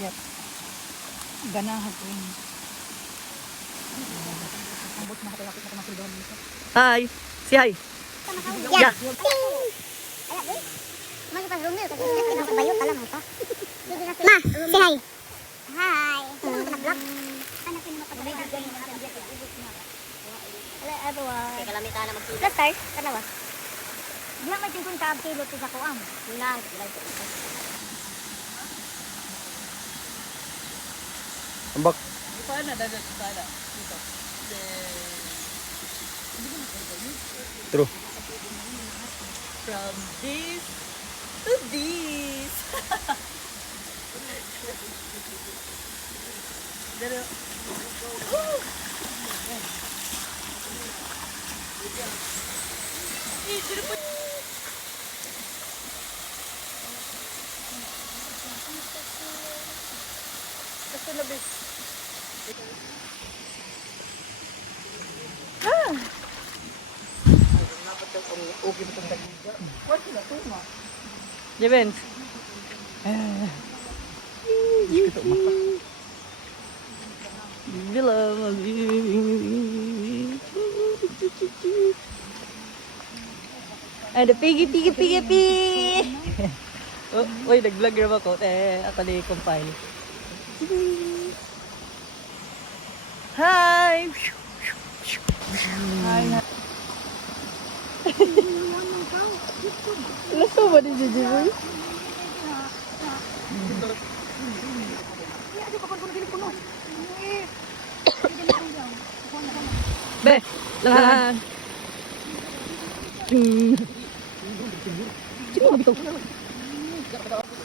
Yep. Ganahan ko yun. Hi. Si hi. Yeah. Ma, say hi. Hi. Let's start. Kalawa. Diyan may tingkong kaab kilo sa kuam. Nang. Ambak. Sana dagat sana. Dito. True. From this to this. Pero Gusto na bis. Jevens. Bilang. Ada pigi. Oh, oy, nag-vlog rin ako. Ako na i-compile. Hi! Hi! Laso ba ni Gigi Boy? Be, lang.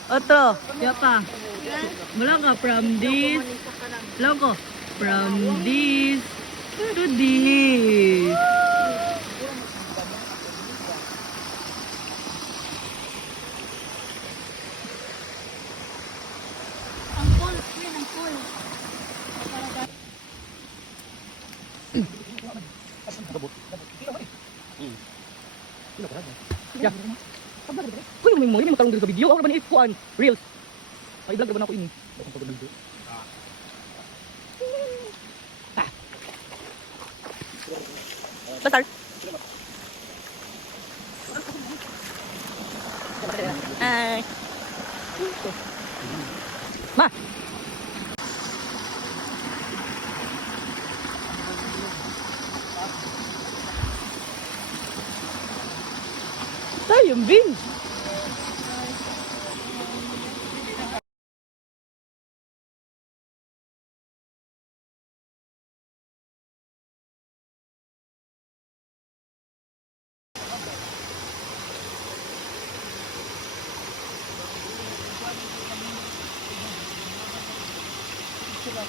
Otro, siapa? Wala ka from this. Wala ko. From this to this. Ang cool, yun ang cool. Ya. Uy, mo ini makarong dito sa video. Ako ba ni kuan? Reels. Ay vlog na ako ini. Besar. Ay. Ma. Sayang bin. Sila.